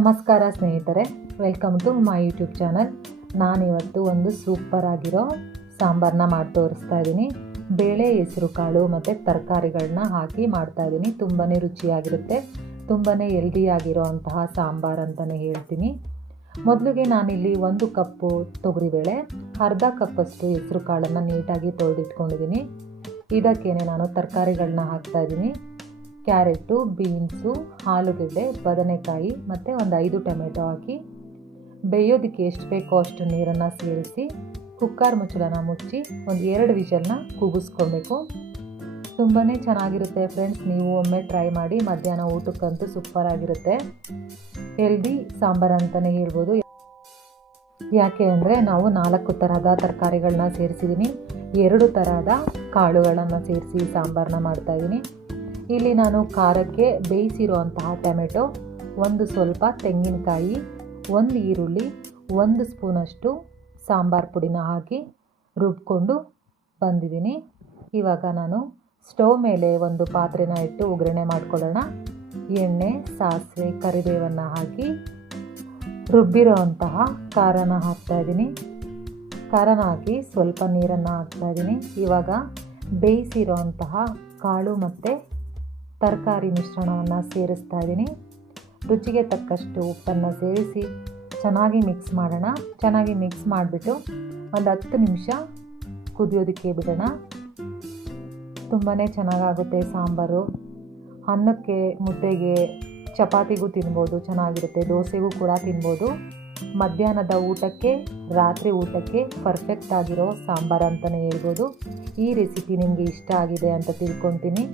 ನಮಸ್ಕಾರ ಸ್ನೇಹಿತರೆ, welcome to my YouTube channel. ನಾನಿವತ್ತು ಒಂದು ಸೂಪರ್ ಆಗಿರೋ ಸಾಂಬಾರನ್ನ ಮಾಡಿ ತೋರಿಸ್ತಾ ಇದ್ದೀನಿ. ಬೇಳೆ, ಹೆಸರು ಕಾಳು ಮತ್ತು ತರಕಾರಿಗಳನ್ನ ಹಾಕಿ ಮಾಡ್ತಾ ಇದ್ದೀನಿ. ತುಂಬಾ ರುಚಿಯಾಗಿರುತ್ತೆ, ತುಂಬಾ ಹೆಲ್ದಿಯಾಗಿರೋ ಅಂತಹ ಸಾಂಬಾರು ಅಂತಲೇ ಹೇಳ್ತೀನಿ. ಮೊದಲಿಗೆ ನಾನಿಲ್ಲಿ 1 ಕಪ್ಪು ತೊಗರಿಬೇಳೆ, ಅರ್ಧ ಕಪ್ಪಷ್ಟು ಹೆಸರು ಕಾಳನ್ನು ನೀಟಾಗಿ ತೊಳೆದಿಟ್ಕೊಂಡಿದ್ದೀನಿ. ಇದಕ್ಕೇನೆ ನಾನು ತರಕಾರಿಗಳನ್ನ ಹಾಕ್ತಾಯಿದ್ದೀನಿ. ಕ್ಯಾರೆಟು, ಬೀನ್ಸು, ಆಲೂಗೆಡ್ಡೆ, ಬದನೆಕಾಯಿ ಮತ್ತು ಒಂದು 5 ಟೊಮೆಟೊ ಹಾಕಿ ಬೇಯೋದಕ್ಕೆ ಎಷ್ಟು ಬೇಕೋ ಅಷ್ಟು ನೀರನ್ನು ಸೇರಿಸಿ ಕುಕ್ಕರ್ ಮುಚ್ಚಳನ ಮುಚ್ಚಿ ಒಂದು 2 ವಿಷಲ್ನ ಕೂಗಿಸ್ಕೊಳ್ಬೇಕು. ತುಂಬಾ ಚೆನ್ನಾಗಿರುತ್ತೆ ಫ್ರೆಂಡ್ಸ್, ನೀವು ಒಮ್ಮೆ ಟ್ರೈ ಮಾಡಿ. ಮಧ್ಯಾಹ್ನ ಊಟಕ್ಕಂತೂ ಸೂಪರಾಗಿರುತ್ತೆ. ಹೆಲ್ದಿ ಸಾಂಬಾರು ಅಂತಲೇ ಹೇಳ್ಬೋದು. ಯಾಕೆ ಅಂದರೆ ನಾವು 4 ಥರದ ತರಕಾರಿಗಳನ್ನ ಸೇರಿಸಿದ್ದೀನಿ, 2 ಥರದ ಕಾಳುಗಳನ್ನು ಸೇರಿಸಿ ಸಾಂಬಾರನ್ನ ಮಾಡ್ತಾಯಿದ್ದೀನಿ. ಇಲ್ಲಿ ನಾನು ಖಾರಕ್ಕೆ ಬೇಯಿಸಿರುವಂತಹ ಟೊಮೆಟೊ, ಒಂದು ಸ್ವಲ್ಪ ತೆಂಗಿನಕಾಯಿ, 1 ಈರುಳ್ಳಿ, 1 ಸ್ಪೂನಷ್ಟು ಸಾಂಬಾರು ಪುಡಿನ ಹಾಕಿ ರುಬ್ಕೊಂಡು ಬಂದಿದ್ದೀನಿ. ಇವಾಗ ನಾನು ಸ್ಟವ್ ಮೇಲೆ ಒಂದು ಪಾತ್ರೆನ ಇಟ್ಟು ಒಗ್ಗರಣೆ ಮಾಡ್ಕೊಳ್ಳೋಣ. ಎಣ್ಣೆ, ಸಾಸಿವೆ, ಕರಿಬೇವನ್ನು ಹಾಕಿ ರುಬ್ಬಿರೋ ಅಂತಹ ಖಾರನ ಹಾಕ್ತಾಯಿದ್ದೀನಿ. ಖಾರನ ಹಾಕಿ ಸ್ವಲ್ಪ ನೀರನ್ನು ಹಾಕ್ತಾಯಿದ್ದೀನಿ. ಇವಾಗ ಬೇಯಿಸಿರೋ ಅಂತಹ ಕಾಳು ಮತ್ತು ತರಕಾರಿ ಮಿಶ್ರಣವನ್ನು ಸೇರಿಸ್ತಾ ಇದ್ದೀನಿ. ರುಚಿಗೆ ತಕ್ಕಷ್ಟು ಉಪ್ಪನ್ನು ಸೇರಿಸಿ ಚೆನ್ನಾಗಿ ಮಿಕ್ಸ್ ಮಾಡೋಣ. ಚೆನ್ನಾಗಿ ಮಿಕ್ಸ್ ಮಾಡಿಬಿಟ್ಟು ಒಂದು 10 ನಿಮಿಷ ಕುದಿಯೋದಕ್ಕೆ ಬಿಡೋಣ. ತುಂಬಾ ಚೆನ್ನಾಗಾಗುತ್ತೆ ಸಾಂಬಾರು. ಅನ್ನಕ್ಕೆ, ಮುದ್ದೆಗೆ, ಚಪಾತಿಗೂ ತಿನ್ಬೋದು, ಚೆನ್ನಾಗಿರುತ್ತೆ. ದೋಸೆಗೂ ಕೂಡ ತಿನ್ಬೋದು. ಮಧ್ಯಾಹ್ನದ ಊಟಕ್ಕೆ, ರಾತ್ರಿ ಊಟಕ್ಕೆ ಪರ್ಫೆಕ್ಟ್ ಆಗಿರೋ ಸಾಂಬಾರು ಅಂತಲೇ ಹೇಳ್ಬೋದು. ಈ ರೆಸಿಪಿ ನಿಮಗೆ ಇಷ್ಟ ಆಗಿದೆ ಅಂತ ತಿಳ್ಕೊತೀನಿ.